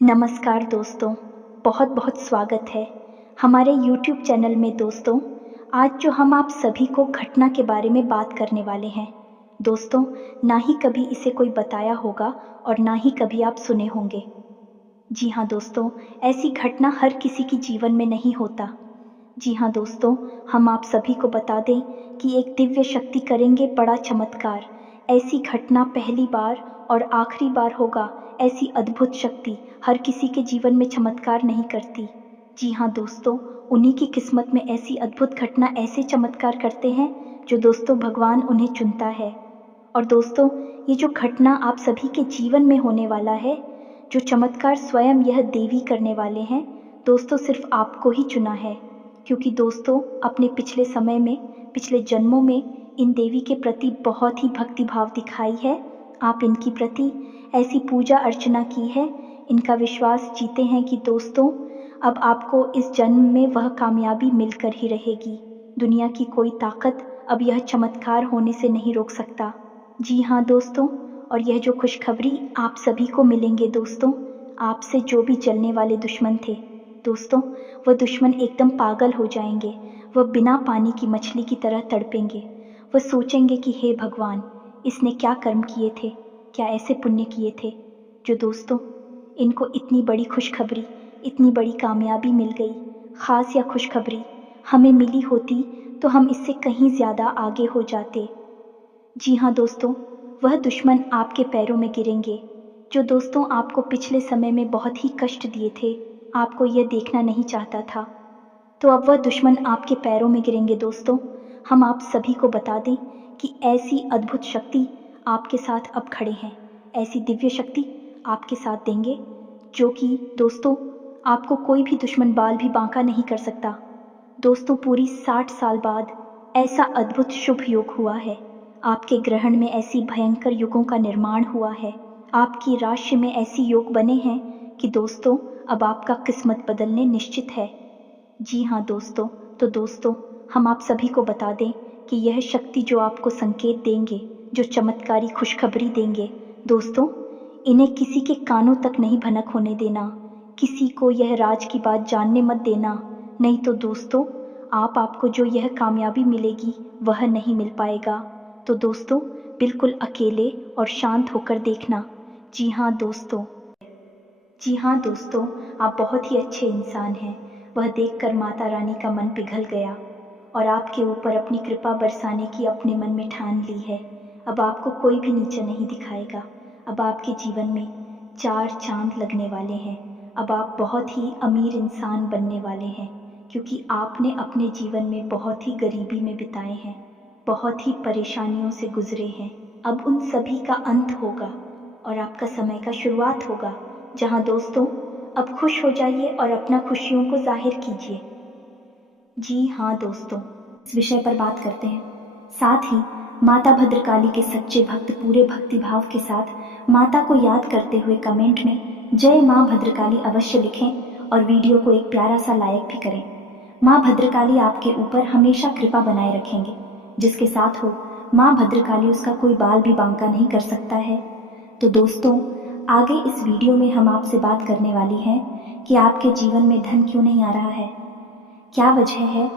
नमस्कार दोस्तों, बहुत बहुत स्वागत है हमारे YouTube चैनल में। दोस्तों, आज जो हम आप सभी को घटना के बारे में बात करने वाले हैं दोस्तों, ना ही कभी इसे कोई बताया होगा और ना ही कभी आप सुने होंगे। जी हाँ दोस्तों, ऐसी घटना हर किसी की जीवन में नहीं होता। जी हाँ दोस्तों, हम आप सभी को बता दें कि एक दिव्य शक्ति करेंगे बड़ा चमत्कार। ऐसी घटना पहली बार और आखिरी बार होगा। ऐसी अद्भुत शक्ति हर किसी के जीवन में चमत्कार नहीं करती। जी हाँ दोस्तों, उन्हीं की किस्मत में ऐसी अद्भुत घटना ऐसे चमत्कार करते हैं जो दोस्तों भगवान उन्हें चुनता है। और दोस्तों, ये जो घटना आप सभी के जीवन में होने वाला है, जो चमत्कार स्वयं यह देवी करने वाले हैं, दोस्तों सिर्फ आपको ही चुना है। क्योंकि दोस्तों, अपने पिछले समय में, पिछले जन्मों में इन देवी के प्रति बहुत ही भक्ति भाव दिखाई है। आप इनकी प्रति ऐसी पूजा अर्चना की है, इनका विश्वास जीते हैं कि दोस्तों अब आपको इस जन्म में वह कामयाबी मिलकर ही रहेगी। दुनिया की कोई ताकत अब यह चमत्कार होने से नहीं रोक सकता। जी हाँ दोस्तों, और यह जो खुशखबरी आप सभी को मिलेंगे दोस्तों, आपसे जो भी जलने वाले दुश्मन थे दोस्तों, वह दुश्मन एकदम पागल हो जाएंगे। वह बिना पानी की मछली की तरह तड़पेंगे। वह सोचेंगे कि हे भगवान, इसने क्या कर्म किए थे, क्या ऐसे पुण्य किए थे जो दोस्तों इनको इतनी बड़ी खुशखबरी, इतनी बड़ी कामयाबी मिल गई। ख़ास या खुशखबरी हमें मिली होती तो हम इससे कहीं ज़्यादा आगे हो जाते। जी हाँ दोस्तों, वह दुश्मन आपके पैरों में गिरेंगे जो दोस्तों आपको पिछले समय में बहुत ही कष्ट दिए थे। आपको यह देखना नहीं चाहता था, तो अब वह दुश्मन आपके पैरों में गिरेंगे दोस्तों। हम आप सभी को बता दें कि ऐसी अद्भुत शक्ति आपके साथ अब खड़े हैं। ऐसी दिव्य शक्ति आपके साथ देंगे जो कि दोस्तों आपको कोई भी दुश्मन बाल भी बांका नहीं कर सकता। दोस्तों, पूरी 60 साल बाद ऐसा अद्भुत शुभ योग हुआ है। आपके ग्रहण में ऐसी भयंकर युगों का निर्माण हुआ है। आपकी राशि में ऐसी योग बने हैं कि दोस्तों अब आपका किस्मत बदलने निश्चित है। जी हाँ दोस्तों, तो दोस्तों हम आप सभी को बता दें कि यह शक्ति जो आपको संकेत देंगे, जो चमत्कारी खुशखबरी देंगे दोस्तों, इन्हें किसी के कानों तक नहीं भनक होने देना। किसी को यह राज की बात जानने मत देना, नहीं तो दोस्तों आपको जो यह कामयाबी मिलेगी वह नहीं मिल पाएगा। तो दोस्तों बिल्कुल अकेले और शांत होकर देखना। जी हाँ दोस्तों, जी हाँ दोस्तों, आप बहुत ही अच्छे इंसान हैं। वह देखकर माता रानी का मन पिघल गया और आपके ऊपर अपनी कृपा बरसाने की अपने मन में ठान ली है। अब आपको कोई भी नीचा नहीं दिखाएगा। अब आपके जीवन में 4 चांद लगने वाले हैं। अब आप बहुत ही अमीर इंसान बनने वाले हैं, क्योंकि आपने अपने जीवन में बहुत ही गरीबी में बिताए हैं, बहुत ही परेशानियों से गुजरे हैं। अब उन सभी का अंत होगा और आपका समय का शुरुआत होगा, जहां दोस्तों अब खुश हो जाइए और अपना खुशियों को जाहिर कीजिए। जी हाँ दोस्तों, इस विषय पर बात करते हैं। साथ ही माता भद्रकाली के सच्चे भक्त पूरे भक्तिभाव के साथ माता को याद करते हुए कमेंट में जय माँ भद्रकाली अवश्य लिखें और वीडियो को एक प्यारा सा लाइक भी करें। माँ भद्रकाली आपके ऊपर हमेशा कृपा बनाए रखेंगे। जिसके साथ हो माँ भद्रकाली, उसका कोई बाल भी बांका नहीं कर सकता है। तो दोस्तों आगे इस वीडियो में हम आपसे बात करने वाली हैं कि आपके जीवन में धन क्यों नहीं आ रहा है। क्या वजह है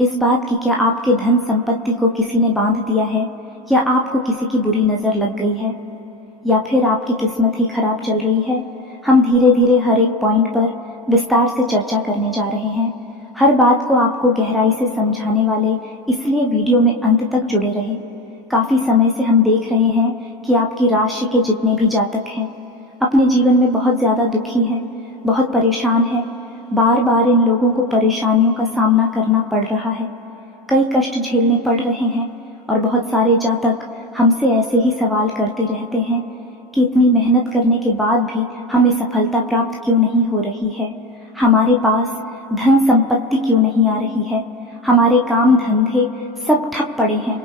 इस बात की? क्या आपके धन संपत्ति को किसी ने बांध दिया है, या आपको किसी की बुरी नज़र लग गई है, या फिर आपकी किस्मत ही खराब चल रही है? हम धीरे धीरे हर एक पॉइंट पर विस्तार से चर्चा करने जा रहे हैं। हर बात को आपको गहराई से समझाने वाले, इसलिए वीडियो में अंत तक जुड़े रहे। काफ़ी समय से हम देख रहे हैं कि आपकी राशि के जितने भी जातक हैं अपने जीवन में बहुत ज़्यादा दुखी हैं, बहुत परेशान हैं। बार बार इन लोगों को परेशानियों का सामना करना पड़ रहा है, कई कष्ट झेलने पड़ रहे हैं। और बहुत सारे जातक हमसे ऐसे ही सवाल करते रहते हैं कि इतनी मेहनत करने के बाद भी हमें सफलता प्राप्त क्यों नहीं हो रही है, हमारे पास धन संपत्ति क्यों नहीं आ रही है, हमारे काम धंधे सब ठप पड़े हैं।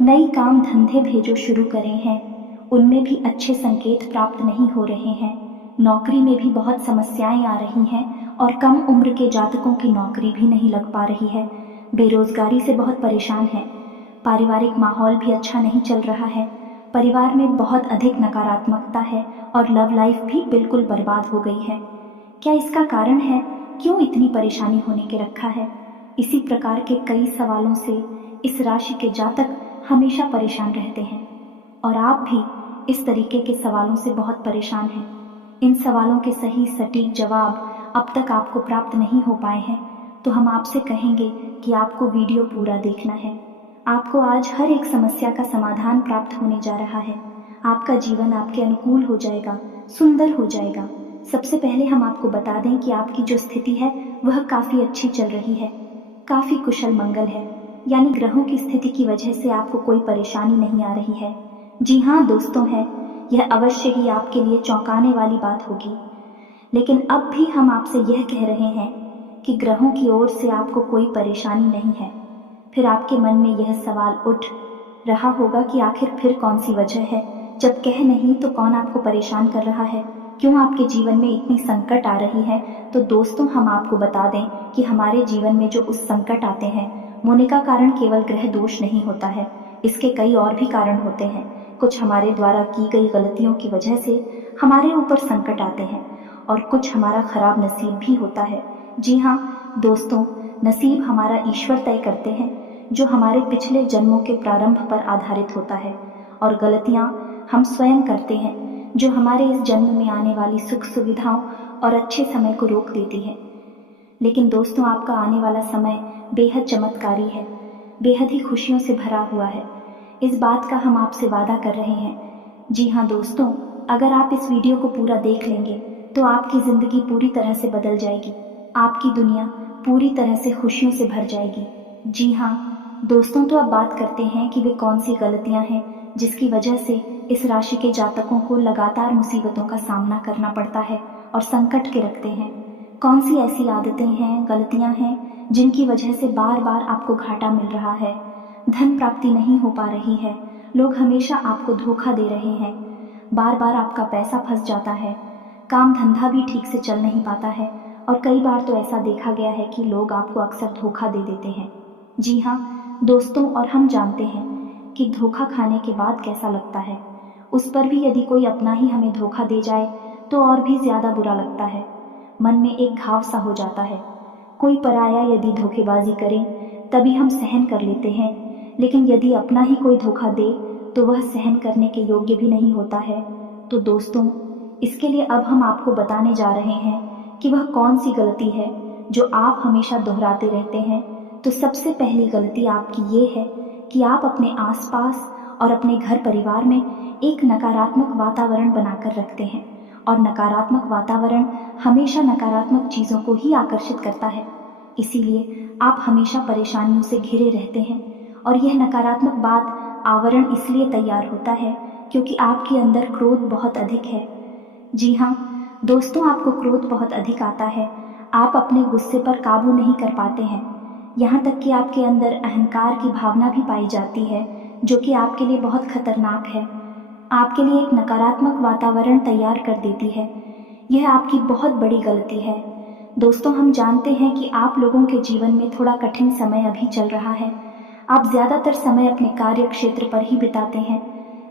नई काम धंधे भेजो शुरू करें हैं, उनमें भी अच्छे संकेत प्राप्त नहीं हो रहे हैं। नौकरी में भी बहुत समस्याएं आ रही हैं और कम उम्र के जातकों की नौकरी भी नहीं लग पा रही है। बेरोजगारी से बहुत परेशान हैं। पारिवारिक माहौल भी अच्छा नहीं चल रहा है। परिवार में बहुत अधिक नकारात्मकता है और लव लाइफ भी बिल्कुल बर्बाद हो गई है। क्या इसका कारण है? क्यों इतनी परेशानी होने के रखा है? इसी प्रकार के कई सवालों से इस राशि के जातक हमेशा परेशान रहते हैं और आप भी इस तरीके के सवालों से बहुत परेशान हैं। इन सवालों के सही सटीक जवाब अब तक आपको प्राप्त नहीं हो पाए हैं, तो हम आपसे कहेंगे कि आपको वीडियो पूरा देखना है। आपको आज हर एक समस्या का समाधान प्राप्त होने जा रहा है। आपका जीवन आपके अनुकूल हो जाएगा, सुंदर हो जाएगा। सबसे पहले हम आपको बता दें कि आपकी जो स्थिति है वह काफ़ी अच्छी चल रही है, काफ़ी कुशल मंगल है, यानी ग्रहों की स्थिति की वजह से आपको कोई परेशानी नहीं आ रही है। जी हाँ दोस्तों, है यह अवश्य ही आपके लिए चौंकाने वाली बात होगी, लेकिन अब भी हम आपसे यह कह रहे हैं कि ग्रहों की ओर से आपको कोई परेशानी नहीं है। फिर आपके मन में यह सवाल उठ रहा होगा कि आखिर फिर कौन सी वजह है, जब कह नहीं तो कौन आपको परेशान कर रहा है, क्यों आपके जीवन में इतनी संकट आ रही है। तो दोस्तों, हम आपको बता दें कि हमारे जीवन में जो उस संकट आते हैं होने का कारण केवल ग्रह दोष नहीं होता है, इसके कई और भी कारण होते हैं। कुछ हमारे द्वारा की गई गलतियों की वजह से हमारे ऊपर संकट आते हैं और कुछ हमारा खराब नसीब भी होता है। जी हाँ दोस्तों, नसीब हमारा ईश्वर तय करते हैं, जो हमारे पिछले जन्मों के प्रारंभ पर आधारित होता है, और गलतियाँ हम स्वयं करते हैं जो हमारे इस जन्म में आने वाली सुख सुविधाओं और अच्छे समय को रोक देती है। लेकिन दोस्तों, आपका आने वाला समय बेहद चमत्कारी है, बेहद ही खुशियों से भरा हुआ है। इस बात का हम आपसे वादा कर रहे हैं। जी हाँ दोस्तों, अगर आप इस वीडियो को पूरा देख लेंगे तो आपकी ज़िंदगी पूरी तरह से बदल जाएगी, आपकी दुनिया पूरी तरह से खुशियों से भर जाएगी। जी हाँ दोस्तों, तो अब बात करते हैं कि वे कौन सी गलतियां हैं जिसकी वजह से इस राशि के जातकों को लगातार मुसीबतों का सामना करना पड़ता है और संकट के रखते हैं। कौन सी ऐसी आदतें हैं, गलतियां हैं जिनकी वजह से बार बार आपको घाटा मिल रहा है, धन प्राप्ति नहीं हो पा रही है, लोग हमेशा आपको धोखा दे रहे हैं, बार बार आपका पैसा फंस जाता है, काम धंधा भी ठीक से चल नहीं पाता है, और कई बार तो ऐसा देखा गया है कि लोग आपको अक्सर धोखा दे देते हैं। जी हाँ दोस्तों, और हम जानते हैं कि धोखा खाने के बाद कैसा लगता है। उस पर भी यदि कोई अपना ही हमें धोखा दे जाए तो और भी ज़्यादा बुरा लगता है, मन में एक घाव सा हो जाता है। कोई पराया यदि धोखेबाजी करे तभी हम सहन कर लेते हैं, लेकिन यदि अपना ही कोई धोखा दे तो वह सहन करने के योग्य भी नहीं होता है। तो दोस्तों, इसके लिए अब हम आपको बताने जा रहे हैं कि वह कौन सी गलती है जो आप हमेशा दोहराते रहते हैं। तो सबसे पहली गलती आपकी ये है कि आप अपने आसपास और अपने घर परिवार में एक नकारात्मक वातावरण बनाकर रखते हैं, और नकारात्मक वातावरण हमेशा नकारात्मक चीज़ों को ही आकर्षित करता है। इसीलिए आप हमेशा परेशानियों से घिरे रहते हैं, और यह नकारात्मक बात आवरण इसलिए तैयार होता है क्योंकि आपके अंदर क्रोध बहुत अधिक है। जी हाँ दोस्तों, आपको क्रोध बहुत अधिक आता है, आप अपने गुस्से पर काबू नहीं कर पाते हैं, यहाँ तक कि आपके अंदर अहंकार की भावना भी पाई जाती है, जो कि आपके लिए बहुत खतरनाक है, आपके लिए एक नकारात्मक वातावरण तैयार कर देती है। यह आपकी बहुत बड़ी गलती है। दोस्तों, हम जानते हैं कि आप लोगों के जीवन में थोड़ा कठिन समय अभी चल रहा है। आप ज़्यादातर समय अपने कार्य क्षेत्र पर ही बिताते हैं,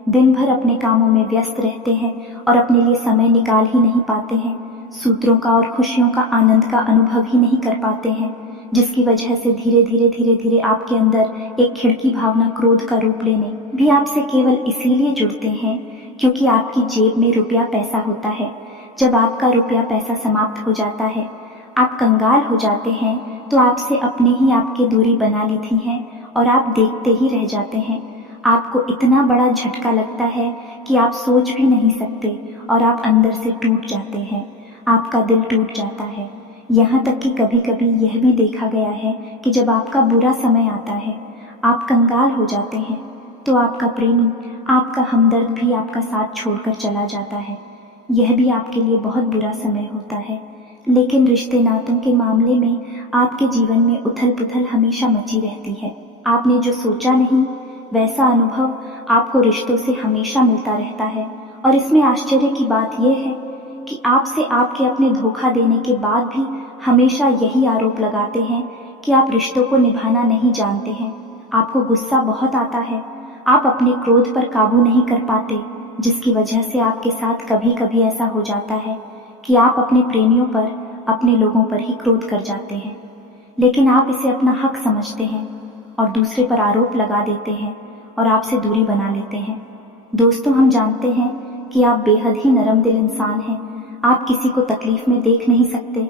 दिन भर अपने कामों में व्यस्त रहते हैं और अपने लिए समय निकाल ही नहीं पाते हैं, सूत्रों का और खुशियों का आनंद का अनुभव ही नहीं कर पाते हैं, जिसकी वजह से धीरे धीरे आपके अंदर एक खिड़की भावना क्रोध का रूप लेने भी आपसे केवल इसीलिए जुड़ते हैं क्योंकि आपकी जेब में रुपया पैसा होता है। जब आपका रुपया पैसा समाप्त हो जाता है, आप कंगाल हो जाते हैं, तो आपसे अपने ही आपकी दूरी बना लेती हैं और आप देखते ही रह जाते हैं। आपको इतना बड़ा झटका लगता है कि आप सोच भी नहीं सकते और आप अंदर से टूट जाते हैं, आपका दिल टूट जाता है। यहाँ तक कि कभी कभी यह भी देखा गया है कि जब आपका बुरा समय आता है, आप कंगाल हो जाते हैं, तो आपका प्रेमी, आपका हमदर्द भी आपका साथ छोड़कर चला जाता है। यह भी आपके लिए बहुत बुरा समय होता है। लेकिन रिश्ते नातों के मामले में आपके जीवन में उथल पुथल हमेशा मची रहती है। आपने जो सोचा नहीं वैसा अनुभव आपको रिश्तों से हमेशा मिलता रहता है। और इसमें आश्चर्य की बात यह है कि आपसे आपके अपने धोखा देने के बाद भी हमेशा यही आरोप लगाते हैं कि आप रिश्तों को निभाना नहीं जानते हैं। आपको गुस्सा बहुत आता है, आप अपने क्रोध पर काबू नहीं कर पाते, जिसकी वजह से आपके साथ कभी कभी ऐसा हो जाता है कि आप अपने प्रेमियों पर, अपने लोगों पर ही क्रोध कर जाते हैं, लेकिन आप इसे अपना हक समझते हैं और दूसरे पर आरोप लगा देते हैं और आपसे दूरी बना लेते हैं। दोस्तों, हम जानते हैं कि आप बेहद ही नरम दिल इंसान हैं। आप किसी को तकलीफ में देख नहीं सकते।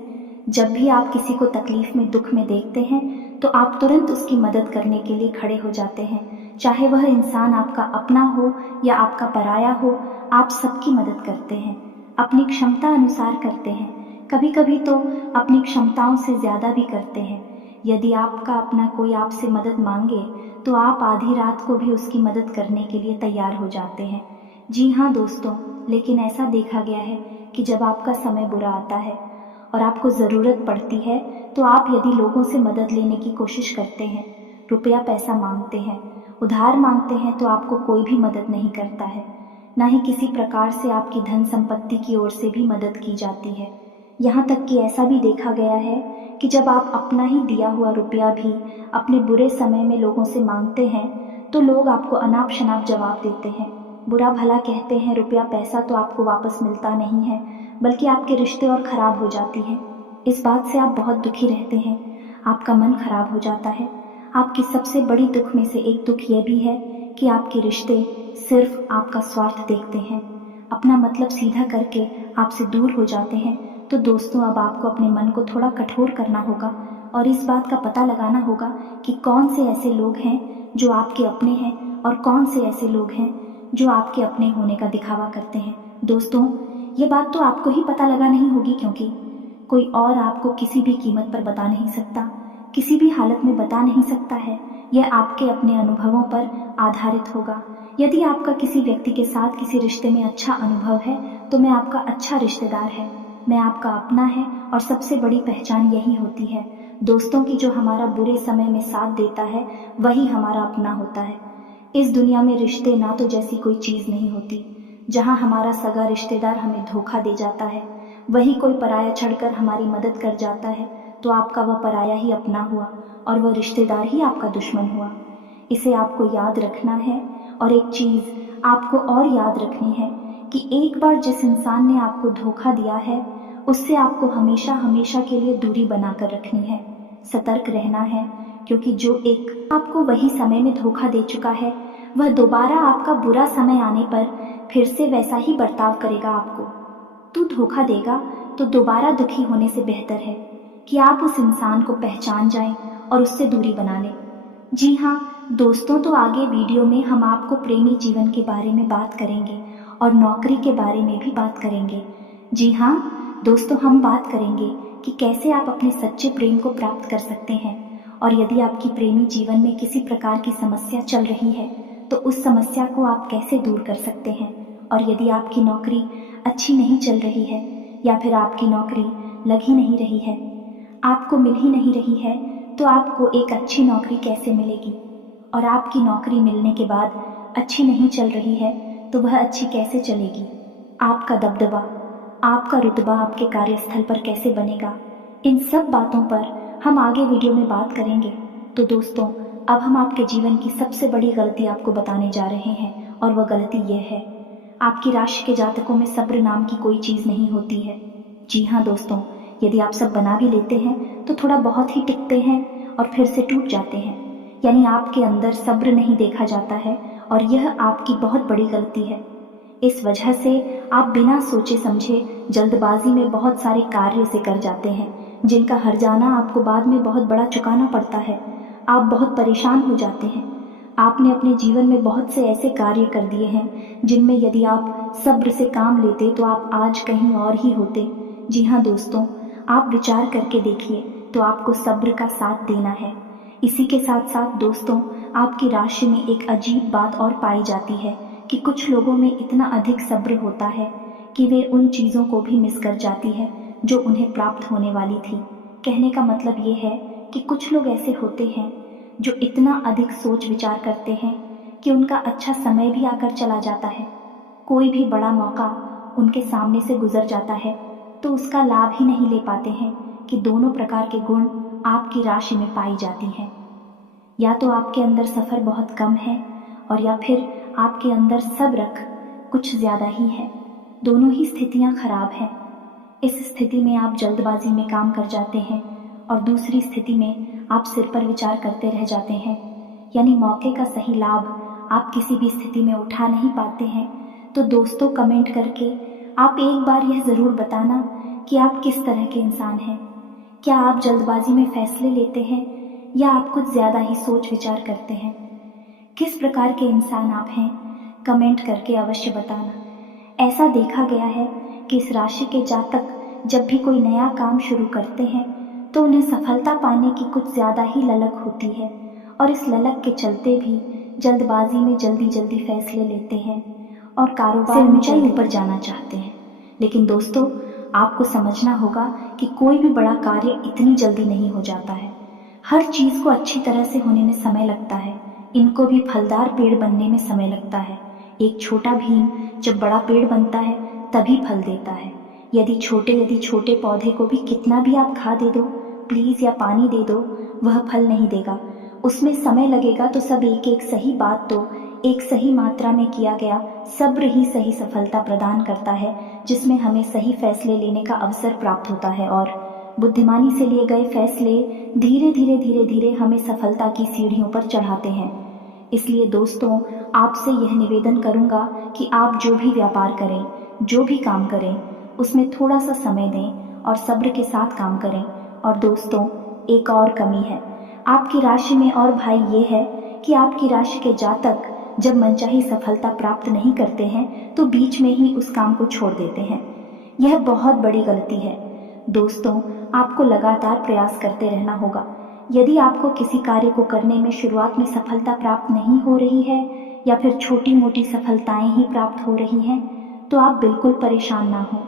जब भी आप किसी को तकलीफ में, दुख में देखते हैं तो आप तुरंत उसकी मदद करने के लिए खड़े हो जाते हैं। चाहे वह इंसान आपका अपना हो या आपका पराया हो, आप सबकी मदद करते हैं, अपनी क्षमता अनुसार करते हैं, कभी कभी तो अपनी क्षमताओं से ज़्यादा भी करते हैं। यदि आपका अपना कोई आपसे मदद मांगे तो आप आधी रात को भी उसकी मदद करने के लिए तैयार हो जाते हैं। जी हाँ दोस्तों, लेकिन ऐसा देखा गया है कि जब आपका समय बुरा आता है और आपको ज़रूरत पड़ती है तो आप यदि लोगों से मदद लेने की कोशिश करते हैं, रुपया पैसा मांगते हैं, उधार मांगते हैं, तो आपको कोई भी मदद नहीं करता है। ना ही किसी प्रकार से आपकी धन संपत्ति की ओर से भी मदद की जाती है। यहाँ तक कि ऐसा भी देखा गया है कि जब आप अपना ही दिया हुआ रुपया भी अपने बुरे समय में लोगों से मांगते हैं तो लोग आपको अनाप शनाप जवाब देते हैं, बुरा भला कहते हैं। रुपया पैसा तो आपको वापस मिलता नहीं है, बल्कि आपके रिश्ते और ख़राब हो जाती हैं। इस बात से आप बहुत दुखी रहते हैं, आपका मन खराब हो जाता है। आपकी सबसे बड़ी दुख में से एक दुख यह भी है कि आपके रिश्ते सिर्फ आपका स्वार्थ देखते हैं, अपना मतलब सीधा करके आपसे दूर हो जाते हैं। तो दोस्तों, अब आपको अपने मन को थोड़ा कठोर करना होगा और इस बात का पता लगाना होगा कि कौन से ऐसे लोग हैं जो आपके अपने हैं और कौन से ऐसे लोग हैं जो आपके अपने होने का दिखावा करते हैं। दोस्तों, ये बात तो आपको ही पता लगा नहीं होगी, क्योंकि कोई और आपको किसी भी कीमत पर बता नहीं सकता, किसी भी हालत में बता नहीं सकता है। यह आपके अपने अनुभवों पर आधारित होगा। यदि आपका किसी व्यक्ति के साथ किसी रिश्ते में अच्छा अनुभव है तो मैं आपका अच्छा रिश्तेदार है, मैं आपका अपना है और सबसे बड़ी पहचान यही होती है दोस्तों की, जो हमारा बुरे समय में साथ देता है वही हमारा अपना होता है। इस दुनिया में रिश्ते ना तो जैसी कोई चीज़ नहीं होती। जहाँ हमारा सगा रिश्तेदार हमें धोखा दे जाता है, वही कोई पराया चढ़कर हमारी मदद कर जाता है, तो आपका वह पराया ही अपना हुआ और वह रिश्तेदार ही आपका दुश्मन हुआ। इसे आपको याद रखना है। और एक चीज़ आपको और याद रखनी है कि एक बार जिस इंसान ने आपको धोखा दिया है उससे आपको हमेशा हमेशा के लिए दूरी बनाकर रखनी है, सतर्क रहना है, क्योंकि जो एक आपको वही समय में धोखा दे चुका है वह दोबारा आपका बुरा समय आने पर फिर से वैसा ही बर्ताव करेगा आपको। तू धोखा देगा तो दोबारा दुखी होने से बेहतर है कि आप उस इंसान को पहचान जाएं और उससे दूरी बना लें। जी हाँ दोस्तों, तो आगे वीडियो में हम आपको प्रेमी जीवन के बारे में बात करेंगे और नौकरी के बारे में भी बात करेंगे। जी हाँ दोस्तों, हम बात करेंगे कि कैसे आप अपने सच्चे प्रेम को प्राप्त कर सकते हैं, और यदि आपकी प्रेमी जीवन में किसी प्रकार की समस्या चल रही है तो उस समस्या को आप कैसे दूर कर सकते हैं। और यदि आपकी नौकरी अच्छी नहीं चल रही है या फिर आपकी नौकरी लग ही नहीं रही है, आपको मिल ही नहीं रही है, तो आपको एक अच्छी नौकरी कैसे मिलेगी। और आपकी नौकरी मिलने के बाद अच्छी नहीं चल रही है तो वह अच्छी कैसे चलेगी। आपका दबदबा, आपका रुतबा आपके कार्यस्थल पर कैसे बनेगा। इन सब बातों पर हम आगे वीडियो में बात करेंगे। तो दोस्तों, अब हम आपके जीवन की सबसे बड़ी गलती आपको बताने जा रहे हैं, और वह गलती यह है, आपकी राशि के जातकों में सब्र नाम की कोई चीज़ नहीं होती है। जी हाँ दोस्तों, यदि आप सब बना भी लेते हैं तो थोड़ा बहुत ही टिकते हैं और फिर से टूट जाते हैं, यानी आपके अंदर सब्र नहीं देखा जाता है, और यह आपकी बहुत बड़ी गलती है। इस वजह से आप बिना सोचे समझे जल्दबाजी में बहुत सारे कार्य से कर जाते हैं, जिनका हर्जाना आपको बाद में बहुत बड़ा चुकाना पड़ता है। आप बहुत परेशान हो जाते हैं। आपने अपने जीवन में बहुत से ऐसे कार्य कर दिए हैं जिनमें यदि आप सब्र से काम लेते तो आप आज कहीं और ही होते। जी हाँ दोस्तों, आप विचार करके देखिए, तो आपको सब्र का साथ देना है। इसी के साथ साथ दोस्तों, आपकी राशि में एक अजीब बात और पाई जाती है कि कुछ लोगों में इतना अधिक सब्र होता है कि वे उन चीज़ों को भी मिस कर जाती है जो उन्हें प्राप्त होने वाली थी। कहने का मतलब ये है कि कुछ लोग ऐसे होते हैं जो इतना अधिक सोच विचार करते हैं कि उनका अच्छा समय भी आकर चला जाता है। कोई भी बड़ा मौका उनके सामने से गुजर जाता है तो उसका लाभ ही नहीं ले पाते हैं कि दोनों प्रकार के गुण आपकी राशि में पाई जाती हैं। या तो आपके अंदर सफ़र बहुत कम है और या फिर आपके अंदर सब्र कुछ ज़्यादा ही है। दोनों ही स्थितियाँ खराब हैं। इस स्थिति में आप जल्दबाजी में काम कर जाते हैं और दूसरी स्थिति में आप सिर पर विचार करते रह जाते हैं, यानी मौके का सही लाभ आप किसी भी स्थिति में उठा नहीं पाते हैं। तो दोस्तों, कमेंट करके आप एक बार यह ज़रूर बताना कि आप किस तरह के इंसान हैं। क्या आप जल्दबाजी में फैसले लेते हैं या आप कुछ ज़्यादा ही सोच विचार करते हैं? किस प्रकार के इंसान आप हैं, कमेंट करके अवश्य बताना। ऐसा देखा गया है कि इस राशि के जातक जब भी कोई नया काम शुरू करते हैं तो उन्हें सफलता पाने की कुछ ज़्यादा ही ललक होती है और इस ललक के चलते भी जल्दबाजी में जल्दी जल्दी फैसले लेते हैं और कारोबार में ऊंचाई ऊपर जाना चाहते हैं। लेकिन दोस्तों, आपको समझना होगा कि कोई भी बड़ा कार्य इतनी जल्दी नहीं हो जाता है। हर चीज़ को अच्छी तरह से होने में समय लगता है। इनको भी फलदार पेड़ बनने में समय लगता है। एक छोटा भीम जब बड़ा पेड़ बनता है तभी फल देता है। यदि छोटे पौधे को भी कितना भी आप खाद दे दो प्लीज़ या पानी दे दो, वह फल नहीं देगा। उसमें समय लगेगा। तो सब एक एक सही बात तो एक सही मात्रा में किया गया सब्र ही सही सफलता प्रदान करता है, जिसमें हमें सही फैसले लेने का अवसर प्राप्त होता है और बुद्धिमानी से लिए गए फैसले धीरे धीरे हमें सफलता की सीढ़ियों पर चढ़ाते हैं। इसलिए दोस्तों, आपसे यह निवेदन करूंगा कि आप जो भी व्यापार करें, जो भी काम करें, उसमें थोड़ा सा समय दें और सब्र के साथ काम करें। और दोस्तों, एक और कमी है आपकी राशि में और भाई ये है कि आपकी राशि के जातक जब मनचाही सफलता प्राप्त नहीं करते हैं तो बीच में ही उस काम को छोड़ देते हैं। यह बहुत बड़ी गलती है। दोस्तों, आपको लगातार प्रयास करते रहना होगा। यदि आपको किसी कार्य को करने में शुरुआत में सफलता प्राप्त नहीं हो रही है या फिर छोटी मोटी सफलताएं ही प्राप्त हो रही हैं, तो आप बिल्कुल परेशान ना हो।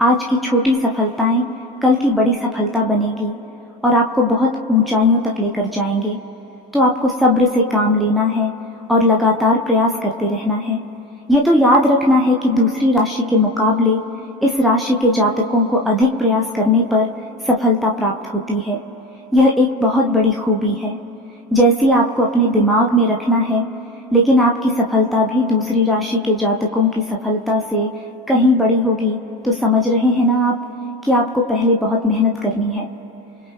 आज की छोटी सफलताएं कल की बड़ी सफलता बनेगी और आपको बहुत ऊंचाइयों तक लेकर जाएंगे। तो आपको सब्र से काम लेना है और लगातार प्रयास करते रहना है। ये तो याद रखना है कि दूसरी राशि के मुकाबले इस राशि के जातकों को अधिक प्रयास करने पर सफलता प्राप्त होती है। यह एक बहुत बड़ी खूबी है, जैसी आपको अपने दिमाग में रखना है। लेकिन आपकी सफलता भी दूसरी राशि के जातकों की सफलता से कहीं बड़ी होगी। तो समझ रहे हैं ना आप कि आपको पहले बहुत मेहनत करनी है।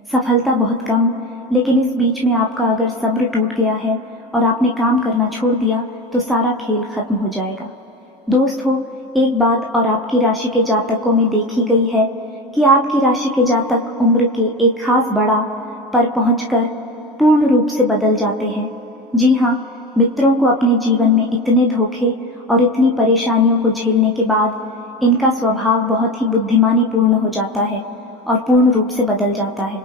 सफलता बहुत कम, लेकिन इस बीच में आपका अगर सब्र टूट गया है और आपने काम करना छोड़ दिया तो सारा खेल खत्म हो जाएगा। दोस्त हो, एक बात और आपकी राशि के जातकों में देखी गई है कि आपकी राशि के जातक उम्र के एक खास बड़ा पर पहुंचकर पूर्ण रूप से बदल जाते हैं। जी हाँ, मित्रों को अपने जीवन में इतने धोखे और इतनी परेशानियों को झेलने के बाद इनका स्वभाव बहुत ही बुद्धिमानी पूर्ण हो जाता है और पूर्ण रूप से बदल जाता है।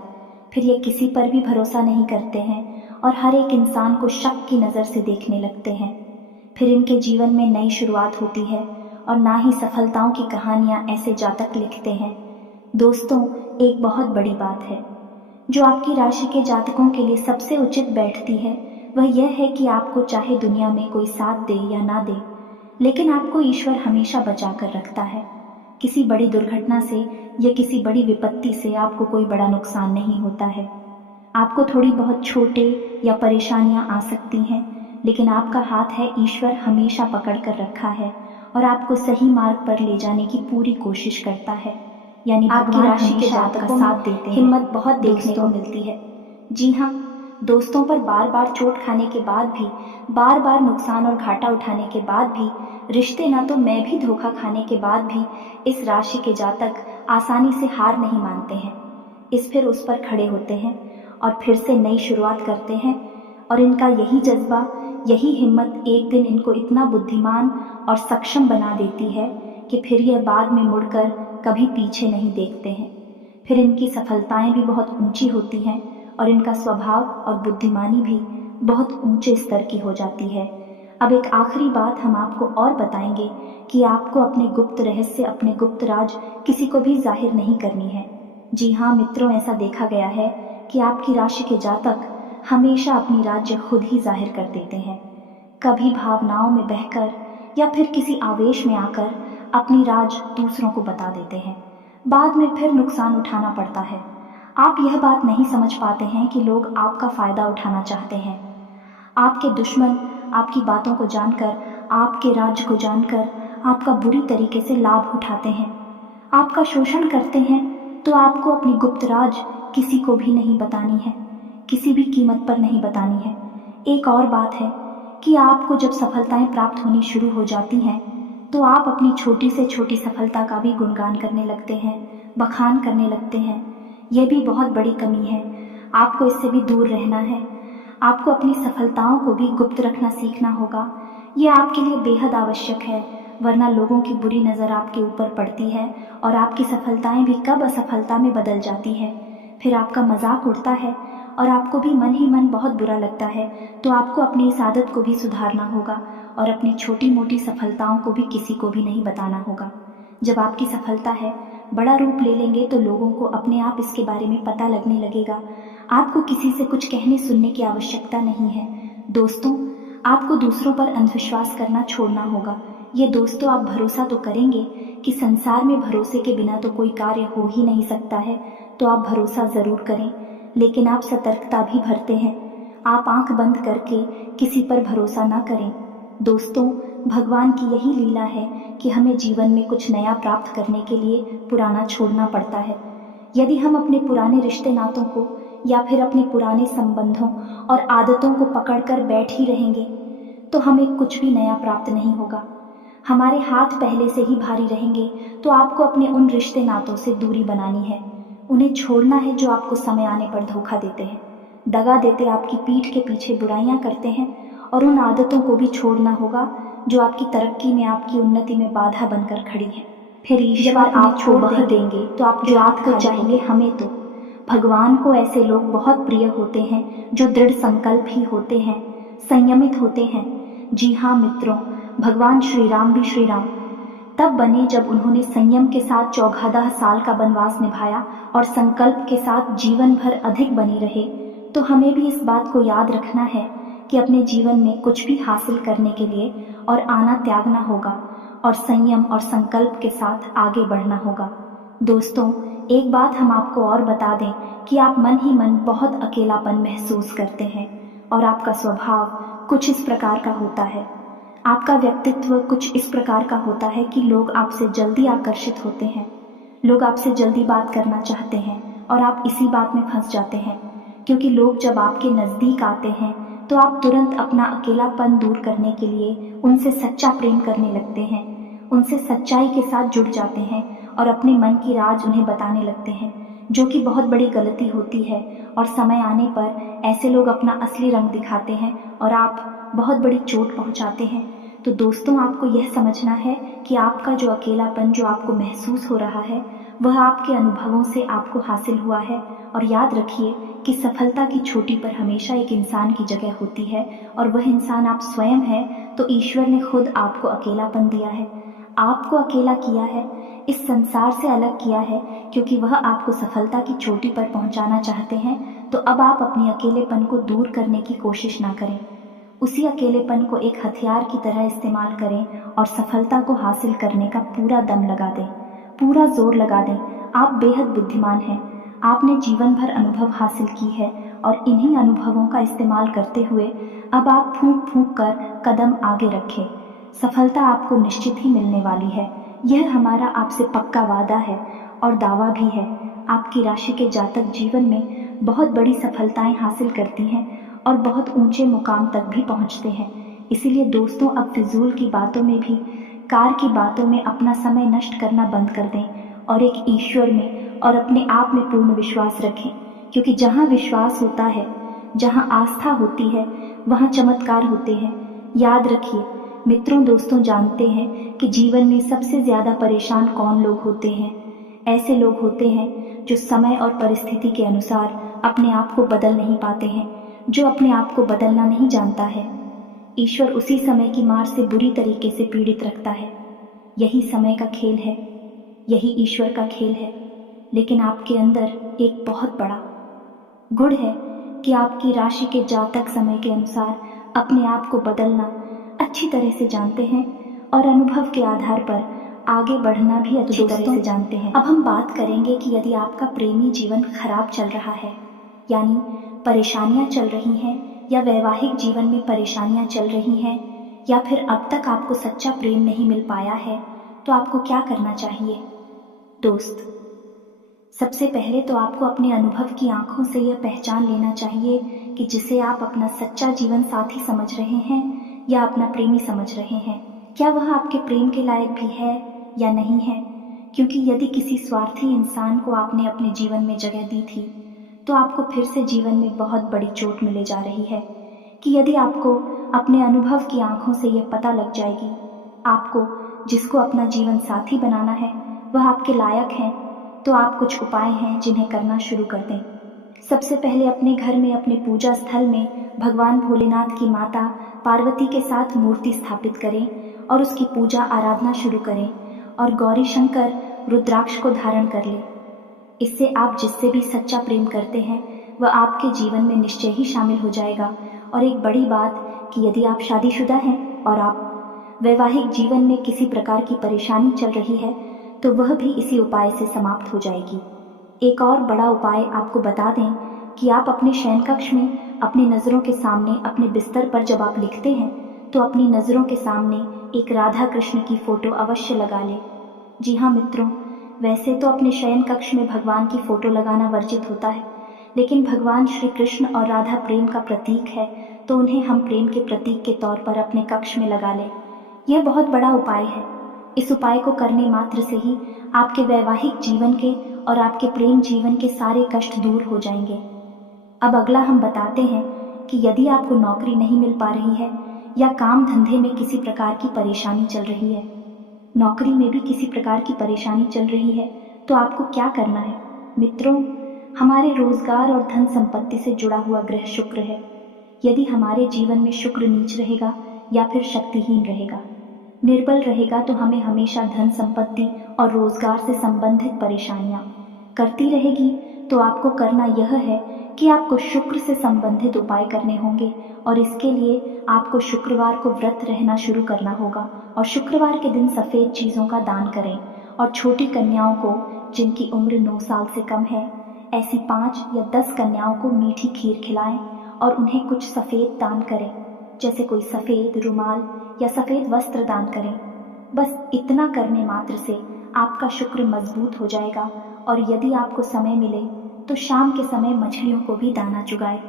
फिर ये किसी पर भी भरोसा नहीं करते हैं और हर एक इंसान को शक की नज़र से देखने लगते हैं। फिर इनके जीवन में नई शुरुआत होती है और ना ही सफलताओं की कहानियाँ ऐसे जातक लिखते हैं। दोस्तों, एक बहुत बड़ी बात है जो आपकी राशि के जातकों के लिए सबसे उचित बैठती है, वह यह है कि आपको चाहे दुनिया में कोई साथ दे या ना दे, लेकिन आपको ईश्वर हमेशा बचा कर रखता है। किसी बड़ी दुर्घटना से या किसी बड़ी विपत्ति से आपको कोई बड़ा नुकसान नहीं होता है। आपको थोड़ी बहुत छोटे या परेशानियां आ सकती हैं, लेकिन आपका हाथ है ईश्वर हमेशा पकड़ कर रखा है और आपको सही मार्ग पर ले जाने की पूरी कोशिश करता है। यानी आपकी राशि के जातकों का साथ देते हैं। हिम्मत बहुत देखने को मिलती है। जी हाँ, दोस्तों पर बार बार चोट खाने के बाद भी, बार बार नुकसान और घाटा उठाने के बाद भी, रिश्ते ना तो मैं भी धोखा खाने के बाद भी इस राशि के जातक आसानी से हार नहीं मानते हैं। फिर उस पर खड़े होते हैं और फिर से नई शुरुआत करते हैं। और इनका यही जज्बा, यही हिम्मत एक दिन इनको इतना बुद्धिमान और सक्षम बना देती है कि फिर यह बाद में मुड़कर कभी पीछे नहीं देखते हैं। फिर इनकी सफलताएं भी बहुत ऊंची होती हैं और इनका स्वभाव और बुद्धिमानी भी बहुत ऊंचे स्तर की हो जाती है। अब एक आखिरी बात हम आपको और बताएंगे कि आपको अपने गुप्त रहस्य, अपने गुप्त राज किसी को भी जाहिर नहीं करनी है। जी हाँ मित्रों, ऐसा देखा गया है कि आपकी राशि के जातक हमेशा अपनी राज्य खुद ही जाहिर कर देते हैं। कभी भावनाओं में बहकर या फिर किसी आवेश में आकर अपनी राज दूसरों को बता देते हैं। बाद में फिर नुकसान उठाना पड़ता है। आप यह बात नहीं समझ पाते हैं कि लोग आपका फायदा उठाना चाहते हैं। आपके दुश्मन आपकी बातों को जानकर, आपके राज्य को जानकर आपका बुरी तरीके से लाभ उठाते हैं, आपका शोषण करते हैं, तो आपको अपनी गुप्त राज किसी को भी नहीं बतानी है, किसी भी कीमत पर नहीं बतानी है। एक और बात है कि आपको जब सफलताएं प्राप्त होनी शुरू हो जाती हैं तो आप अपनी छोटी से छोटी सफलता का भी गुणगान करने लगते हैं, बखान करने लगते हैं। यह भी बहुत बड़ी कमी है, आपको इससे भी दूर रहना है। आपको अपनी सफलताओं को भी गुप्त रखना सीखना होगा। ये आपके लिए बेहद आवश्यक है, वरना लोगों की बुरी नज़र आपके ऊपर पड़ती है और आपकी सफलताएं भी कब असफलता में बदल जाती है। फिर आपका मजाक उड़ता है और आपको भी मन ही मन बहुत बुरा लगता है। तो आपको अपनी इस आदत को भी सुधारना होगा और अपनी छोटी मोटी सफलताओं को भी किसी को भी नहीं बताना होगा। जब आपकी सफलता है बड़ा रूप ले लेंगे तो लोगों को अपने आप इसके बारे में पता लगने लगेगा। आपको किसी से कुछ कहने सुनने की आवश्यकता नहीं है। दोस्तों, आपको दूसरों पर अंधविश्वास करना छोड़ना होगा। ये दोस्तों, आप भरोसा तो करेंगे कि संसार में भरोसे के बिना तो कोई कार्य हो ही नहीं सकता है, तो आप भरोसा ज़रूर करें, लेकिन आप सतर्कता भी बरतें हैं। आप आंख बंद करके किसी पर भरोसा ना करें। दोस्तों, भगवान की यही लीला है कि हमें जीवन में कुछ नया प्राप्त करने के लिए पुराना छोड़ना पड़ता है। यदि हम अपने पुराने रिश्ते नातों को या फिर अपने पुराने संबंधों और आदतों को पकड़कर बैठ ही रहेंगे तो हमें कुछ भी नया प्राप्त नहीं होगा। हमारे हाथ पहले से ही भारी रहेंगे, तो आपको अपने उन रिश्ते नातों से दूरी बनानी है। उन्हें छोड़ना है जो आपको समय आने पर धोखा देते हैं, दगा देते, आपकी पीठ के पीछे बुराइयां करते हैं। और उन आदतों को भी छोड़ना होगा जो आपकी तरक्की में, आपकी उन्नति में बाधा बनकर खड़ी है। फिर ईश्वर आपको बह देंगे तो आप जो आपको चाहिए हमें तो। भगवान को ऐसे लोग बहुत प्रिय होते हैं जो दृढ़ संकल्प ही होते हैं, संयमित होते हैं। जी हाँ मित्रों, भगवान श्री राम भी श्री राम तब बने जब उन्होंने संयम के साथ 14 साल का वनवास निभाया और संकल्प के साथ जीवन भर अधिक बने रहे। तो हमें भी इस बात को याद रखना है कि अपने जीवन में कुछ भी हासिल करने के लिए और आना त्यागना होगा और संयम और संकल्प के साथ आगे बढ़ना होगा। दोस्तों, एक बात हम आपको और बता दें कि आप मन ही मन बहुत अकेलापन महसूस करते हैं और आपका स्वभाव कुछ इस प्रकार का होता है, आपका व्यक्तित्व कुछ इस प्रकार का होता है कि लोग आपसे जल्दी आकर्षित होते हैं, लोग आपसे जल्दी बात करना चाहते हैं और आप इसी बात में फंस जाते हैं। क्योंकि लोग जब आपके नज़दीक आते हैं तो आप तुरंत अपना अकेलापन दूर करने के लिए उनसे सच्चा प्रेम करने लगते हैं, उनसे सच्चाई के साथ जुड़ जाते हैं और अपने मन की राज उन्हें बताने लगते हैं, जो कि बहुत बड़ी गलती होती है। और समय आने पर ऐसे लोग अपना असली रंग दिखाते हैं और आप बहुत बड़ी चोट पहुंचाते हैं। तो दोस्तों, आपको यह समझना है कि आपका जो अकेलापन जो आपको महसूस हो रहा है वह आपके अनुभवों से आपको हासिल हुआ है। और याद रखिए कि सफलता की चोटी पर हमेशा एक इंसान की जगह होती है और वह इंसान आप स्वयं हैं। तो ईश्वर ने खुद आपको अकेलापन दिया है, आपको अकेला किया है, इस संसार से अलग किया है, क्योंकि वह आपको सफलता की चोटी पर पहुंचाना चाहते हैं। तो अब आप अपने अकेलेपन को दूर करने की कोशिश ना करें, उसी अकेलेपन को एक हथियार की तरह इस्तेमाल करें और सफलता को हासिल करने का पूरा दम लगा दें, पूरा जोर लगा दें। आप बेहद बुद्धिमान हैं, आपने जीवन भर अनुभव हासिल की है और इन्हीं अनुभवों का इस्तेमाल करते हुए अब आप फूंक फूंक कर कदम आगे रखें। सफलता आपको निश्चित ही मिलने वाली है, यह हमारा आपसे पक्का वादा है और दावा भी है। आपकी राशि के जातक जीवन में बहुत बड़ी सफलताएं हासिल करती हैं और बहुत ऊंचे मुकाम तक भी पहुंचते हैं। इसीलिए दोस्तों, अब फिजूल की बातों में भी, कार की बातों में अपना समय नष्ट करना बंद कर दें और एक ईश्वर में और अपने आप में पूर्ण विश्वास रखें। क्योंकि जहाँ विश्वास होता है, जहाँ आस्था होती है, वहाँ चमत्कार होते हैं। याद रखिए मित्रों, दोस्तों, जानते हैं कि जीवन में सबसे ज़्यादा परेशान कौन लोग होते हैं? ऐसे लोग होते हैं जो समय और परिस्थिति के अनुसार अपने आप को बदल नहीं पाते हैं, जो अपने आप को बदलना नहीं जानता है। ईश्वर उसी समय की मार से बुरी तरीके से पीड़ित रखता है। यही समय का खेल है, यही ईश्वर का खेल है। लेकिन आपके अंदर एक बहुत बड़ा गुण है कि आपकी राशि के जातक समय के अनुसार अपने आप को बदलना अच्छी तरह से जानते हैं और अनुभव के आधार पर आगे बढ़ना भी अच्छी तरह से जानते हैं। अब हम बात करेंगे कि यदि आपका प्रेमी जीवन खराब चल रहा है, यानी परेशानियां चल रही हैं या वैवाहिक जीवन में परेशानियां चल रही हैं, या फिर अब तक आपको सच्चा प्रेम नहीं मिल पाया है, तो आपको क्या करना चाहिए? दोस्त, सबसे पहले तो आपको अपने अनुभव की आंखों से यह पहचान लेना चाहिए कि जिसे आप अपना सच्चा जीवन साथी समझ रहे हैं या अपना प्रेमी समझ रहे हैं, क्या वह आपके प्रेम के लायक भी है या नहीं है। क्योंकि यदि किसी स्वार्थी इंसान को आपने अपने जीवन में जगह दी थी, तो आपको फिर से जीवन में बहुत बड़ी चोट मिले जा रही है कि यदि आपको अपने अनुभव की आंखों से यह पता लग जाएगी आपको जिसको अपना जीवन साथी बनाना है वह आपके लायक है, तो आप कुछ उपाय हैं जिन्हें करना शुरू कर दें। सबसे पहले अपने घर में, अपने पूजा स्थल में भगवान भोलेनाथ की माता पार्वती के साथ मूर्ति स्थापित करें और उसकी पूजा आराधना शुरू करें और गौरी शंकर रुद्राक्ष को धारण कर लें। इससे आप जिससे भी सच्चा प्रेम करते हैं वह आपके जीवन में निश्चय ही शामिल हो जाएगा। और एक बड़ी बात कि यदि आप शादीशुदा हैं और आप वैवाहिक जीवन में किसी प्रकार की परेशानी चल रही है, तो वह भी इसी उपाय से समाप्त हो जाएगी। एक और बड़ा उपाय आपको बता दें कि आप अपने शयन कक्ष में अपनी नज़रों के सामने, अपने बिस्तर पर जब आप लिखते हैं, तो अपनी नज़रों के सामने एक राधा कृष्ण की फोटो अवश्य लगा लें। जी हाँ मित्रों, वैसे तो अपने शयन कक्ष में भगवान की फोटो लगाना वर्जित होता है, लेकिन भगवान श्री कृष्ण और राधा प्रेम का प्रतीक है, तो उन्हें हम प्रेम के प्रतीक के तौर पर अपने कक्ष में लगा लें। यह बहुत बड़ा उपाय है। इस उपाय को करने मात्र से ही आपके वैवाहिक जीवन के और आपके प्रेम जीवन के सारे कष्ट दूर हो जाएंगे। अब अगला हम बताते हैं कि यदि आपको नौकरी नहीं मिल पा रही है या काम धंधे में किसी प्रकार की परेशानी चल रही है, नौकरी में भी किसी प्रकार की परेशानी चल रही है, तो आपको क्या करना है? मित्रों, हमारे रोजगार और धन संपत्ति से जुड़ा हुआ ग्रह शुक्र है। यदि हमारे जीवन में शुक्र नीच रहेगा या फिर शक्तिहीन रहेगा, निर्बल रहेगा, तो हमें हमेशा धन संपत्ति और रोजगार से संबंधित परेशानियां करती रहेगी। तो आपको करना यह है कि आपको शुक्र से संबंधित उपाय करने होंगे और इसके लिए आपको शुक्रवार को व्रत रहना शुरू करना होगा और शुक्रवार के दिन सफ़ेद चीज़ों का दान करें और छोटी कन्याओं को जिनकी उम्र 9 साल से कम है, ऐसी 5 या 10 कन्याओं को मीठी खीर खिलाएं और उन्हें कुछ सफ़ेद दान करें, जैसे कोई सफ़ेद रुमाल या सफ़ेद वस्त्र दान करें। बस इतना करने मात्र से आपका शुक्र मजबूत हो जाएगा। और यदि आपको समय मिले तो शाम के समय मछलियों को भी दाना चुगाए।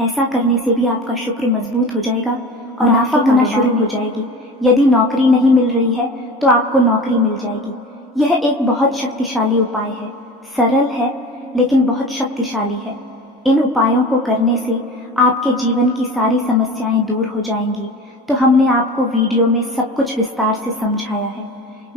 ऐसा करने से भी आपका शुक्र मजबूत हो जाएगा और नाफा होना शुरू हो जाएगी। यदि नौकरी नहीं मिल रही है तो आपको नौकरी मिल जाएगी। यह एक बहुत शक्तिशाली उपाय है, सरल है लेकिन बहुत शक्तिशाली है। इन उपायों को करने से आपके जीवन की सारी समस्याएं दूर हो जाएंगी। तो हमने आपको वीडियो में सब कुछ विस्तार से समझाया है।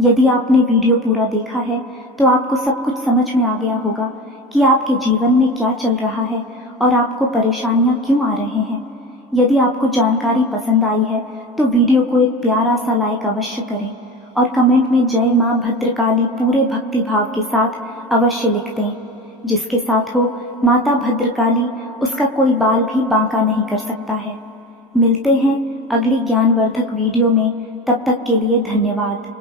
यदि आपने वीडियो पूरा देखा है तो आपको सब कुछ समझ में आ गया होगा कि आपके जीवन में क्या चल रहा है और आपको परेशानियां क्यों आ रहे हैं। यदि आपको जानकारी पसंद आई है तो वीडियो को एक प्यारा सा लाइक अवश्य करें और कमेंट में जय मां भद्रकाली पूरे भक्ति भाव के साथ अवश्य लिख दें। जिसके साथ हो माता भद्रकाली, उसका कोई बाल भी बांका नहीं कर सकता है। मिलते हैं अगली ज्ञानवर्धक वीडियो में, तब तक के लिए धन्यवाद।